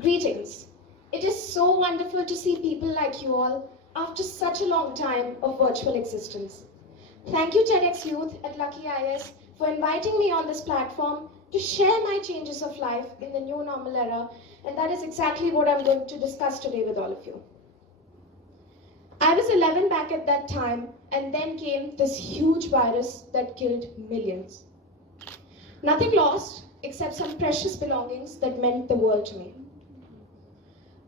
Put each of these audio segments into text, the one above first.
Greetings. It is so wonderful to see people like you all after such a long time of virtual existence. Thank you TEDxYouth at LuckyIS for inviting me on this platform to share my changes of life in the new normal era, and that is exactly what I'm going to discuss today with all of you. I was 11 back at that time, and then came this huge virus that killed millions. Nothing lost except some precious belongings that meant the world to me.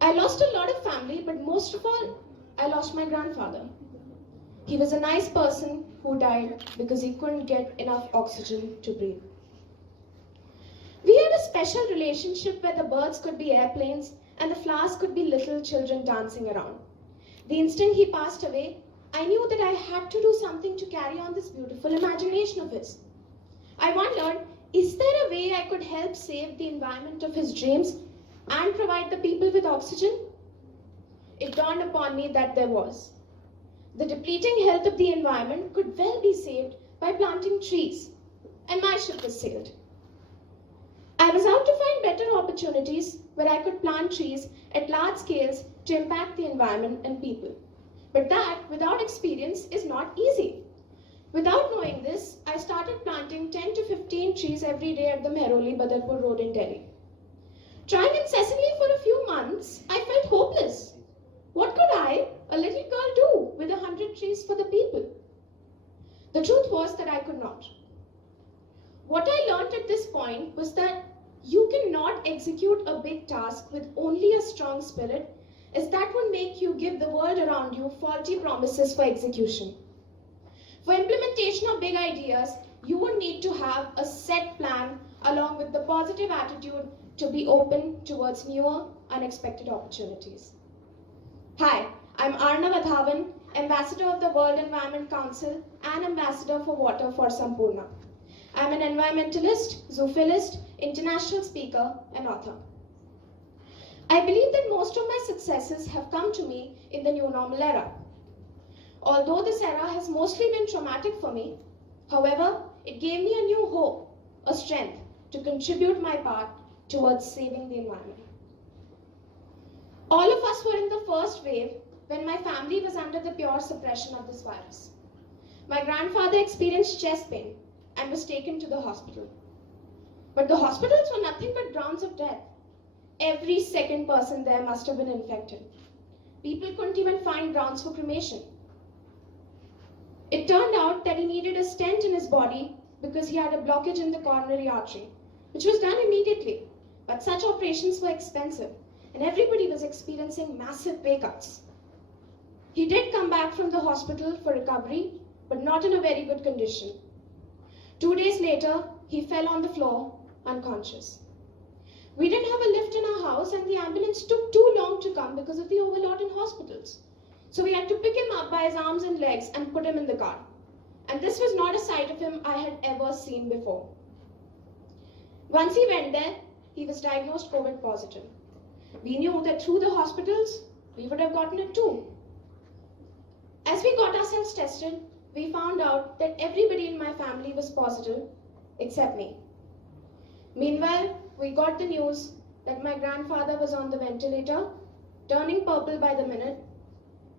I lost a lot of family, but most of all, I lost my grandfather. He was a nice person who died because he couldn't get enough oxygen to breathe. We had a special relationship where the birds could be airplanes and the flowers could be little children dancing around. The instant he passed away, I knew that I had to do something to carry on this beautiful imagination of his. I wondered, is there a way I could help save the environment of his dreams and provide the people with oxygen? It dawned upon me that there was. The depleting health of the environment could well be saved by planting trees, and my ship was sailed. I was out to find better opportunities where I could plant trees at large scales to impact the environment and people. But that, without experience, is not easy. Without knowing this, I started planting 10 to 15 trees every day at the Mehrauli-Badarpur Road in Delhi. Trying incessantly for a few months, I felt hopeless. What could I, a little girl, do with 100 trees for the people? The truth was that I could not. What I learned at this point was that you cannot execute a big task with only a strong spirit, as that would make you give the world around you faulty promises for execution. For implementation of big ideas, you would need to have a set plan along with the positive attitude to be open towards newer, unexpected opportunities. Hi, I'm Aarna Wadhawan, Ambassador of the World Environment Council and Ambassador for Water for Sampurna. I'm an environmentalist, zoophilist, international speaker, and author. I believe that most of my successes have come to me in the new normal era. Although this era has mostly been traumatic for me, however, it gave me a new hope, a strength to contribute my part towards saving the environment. All of us were in the first wave when my family was under the pure suppression of this virus. My grandfather experienced chest pain and was taken to the hospital. But the hospitals were nothing but grounds of death. Every second person there must have been infected. People couldn't even find grounds for cremation. It turned out that he needed a stent in his body because he had a blockage in the coronary artery, which was done immediately. But such operations were expensive, and everybody was experiencing massive pay cuts. He did come back from the hospital for recovery, but not in a very good condition. 2 days later, he fell on the floor, unconscious. We didn't have a lift in our house, and the ambulance took too long to come because of the overload in hospitals. So we had to pick him up by his arms and legs and put him in the car. And this was not a sight of him I had ever seen before. Once he went there, he was diagnosed COVID positive. We knew that through the hospitals, we would have gotten it too. As we got ourselves tested, we found out that everybody in my family was positive, except me. Meanwhile, we got the news that my grandfather was on the ventilator, turning purple by the minute,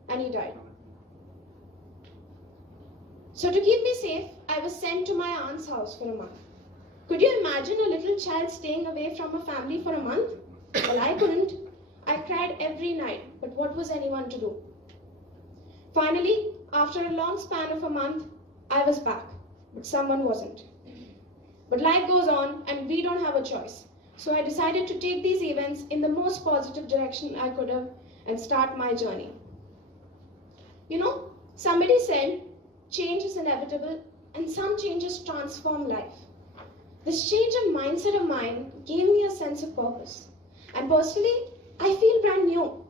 and he died. So to keep me safe, I was sent to my aunt's house for a month. Could you imagine a little child staying away from a family for a month? Well, I couldn't. I cried every night, but what was anyone to do? Finally, after a long span of a month, I was back, but someone wasn't. But life goes on, and we don't have a choice. So I decided to take these events in the most positive direction I could have and start my journey. You know, somebody said, change is inevitable, and some changes transform life. This change of mindset of mine gave me a sense of purpose. And personally, I feel brand new.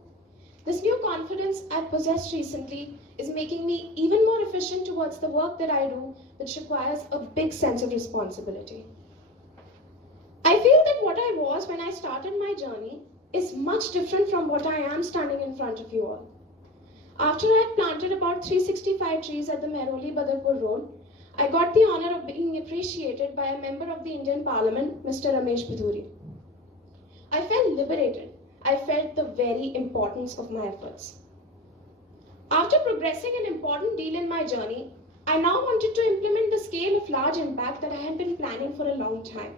This new confidence I've possessed recently is making me even more efficient towards the work that I do, which requires a big sense of responsibility. I feel that what I was when I started my journey is much different from what I am standing in front of you all. After I had planted about 365 trees at the Mehrauli-Badarpur Road, I got the honor of being appreciated by a member of the Indian Parliament, Mr. Ramesh Bidhuri. I felt liberated I felt the very importance of my efforts. After progressing an important deal in my journey, I now wanted to implement the scale of large impact that I had been planning for a long time.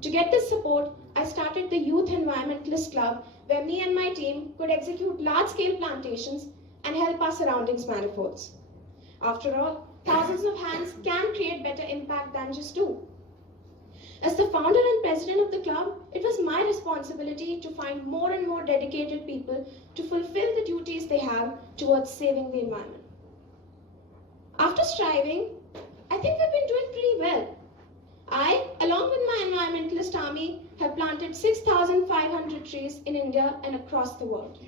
To get this support, I started the Youth Environmentalist Club, where me and my team could execute large-scale plantations and help our surroundings manifolds. After all, thousands of hands can create better impact than just two. As the founder and president of the club, it was my responsibility to find more and more dedicated people to fulfill the duties they have towards saving the environment. After striving, I think we've been doing pretty well. I, along with my environmentalist army, have planted 6,500 trees in India and across the world.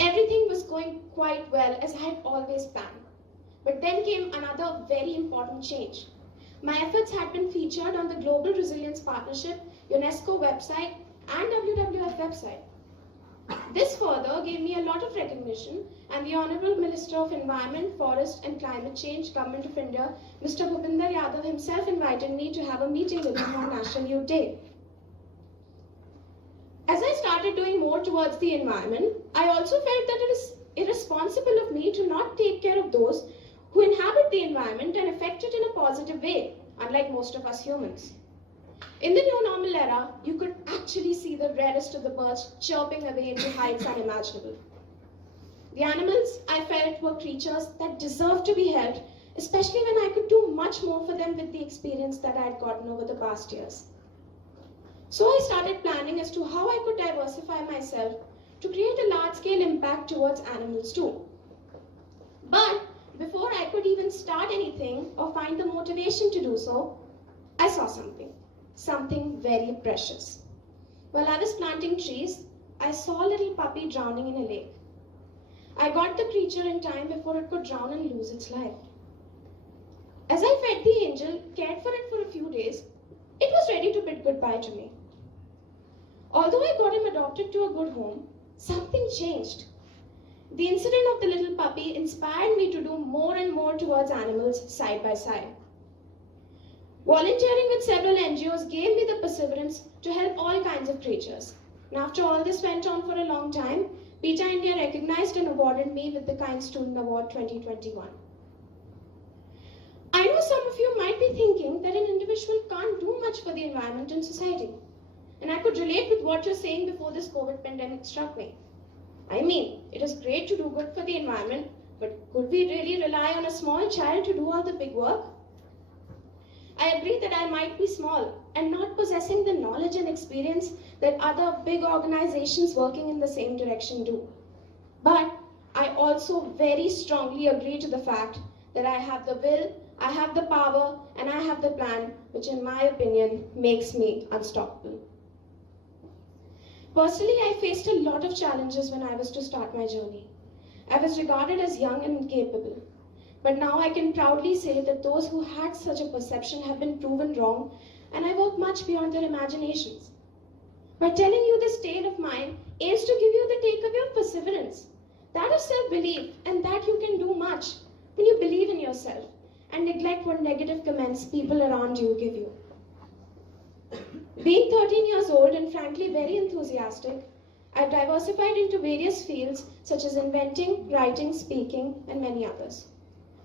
Everything was going quite well as I had always planned. But then came another very important change. My efforts had been featured on the Global Resilience Partnership, UNESCO website, and WWF website. This further gave me a lot of recognition, and the Honorable Minister of Environment, Forest and Climate Change, Government of India, Mr. Bhupinder Yadav himself invited me to have a meeting with him on National Youth Day. As I started doing more towards the environment, I also felt that it is irresponsible of me to not take care of those who inhabit the environment and affect it in a positive way, unlike most of us humans. In the new normal era, you could actually see the rarest of the birds chirping away into heights unimaginable. The animals, I felt, were creatures that deserved to be helped, especially when I could do much more for them with the experience that I had gotten over the past years. So I started planning as to how I could diversify myself to create a large-scale impact towards animals too. But before I could even start anything or find the motivation to do so, I saw something very precious. While I was planting trees, I saw a little puppy drowning in a lake. I got the creature in time before it could drown and lose its life. As I fed the angel, cared for it for a few days, it was ready to bid goodbye to me. Although I got him adopted to a good home, something changed. The incident of the little puppy inspired me to do more and more towards animals side by side. Volunteering with several NGOs gave me the perseverance to help all kinds of creatures. And after all this went on for a long time, PETA India recognized and awarded me with the Kind Student Award 2021. I know some of you might be thinking that an individual can't do much for the environment and society. And I could relate with what you're saying before this COVID pandemic struck me. I mean, it is great to do good for the environment, but could we really rely on a small child to do all the big work? I agree that I might be small and not possessing the knowledge and experience that other big organizations working in the same direction do. But I also very strongly agree to the fact that I have the will, I have the power, and I have the plan, which in my opinion makes me unstoppable. Personally, I faced a lot of challenges when I was to start my journey. I was regarded as young and incapable. But now I can proudly say that those who had such a perception have been proven wrong, and I work much beyond their imaginations. By telling you this tale of mine aims to give you the takeaway of perseverance, that of self-belief, and that you can do much when you believe in yourself and neglect what negative comments people around you give you. Being 13 years old and frankly very enthusiastic, I've diversified into various fields such as inventing, writing, speaking, and many others.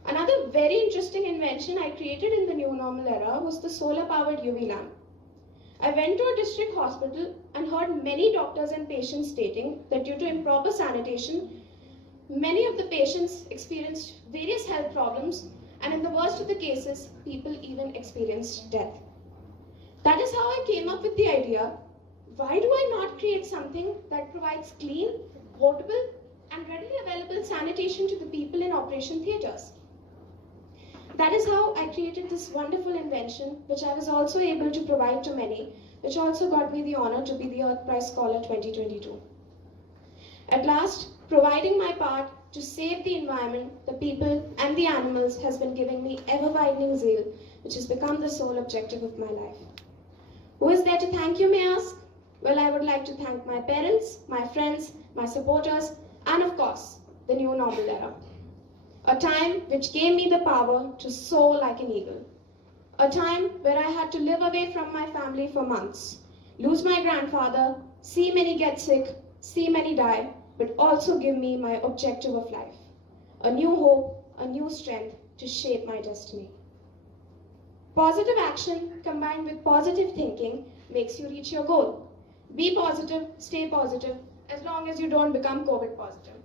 Another very interesting invention I created in the new normal era was the solar-powered UV lamp. I went to a district hospital and heard many doctors and patients stating that due to improper sanitation, many of the patients experienced various health problems, and in the worst of the cases, people even experienced death. That is how I came up with the idea, why do I not create something that provides clean, portable, and readily available sanitation to the people in operation theatres? That is how I created this wonderful invention, which I was also able to provide to many, which also got me the honor to be the Earth Prize Scholar 2022. At last, providing my part to save the environment, the people, and the animals has been giving me ever-widening zeal, which has become the sole objective of my life. Who is there to thank you, may I ask? Well, I would like to thank my parents, my friends, my supporters, and of course, the new normal era. A time which gave me the power to soar like an eagle. A time where I had to live away from my family for months, lose my grandfather, see many get sick, see many die, but also give me my objective of life, a new hope, a new strength to shape my destiny. Positive action combined with positive thinking makes you reach your goal. Be positive, stay positive, as long as you don't become COVID positive.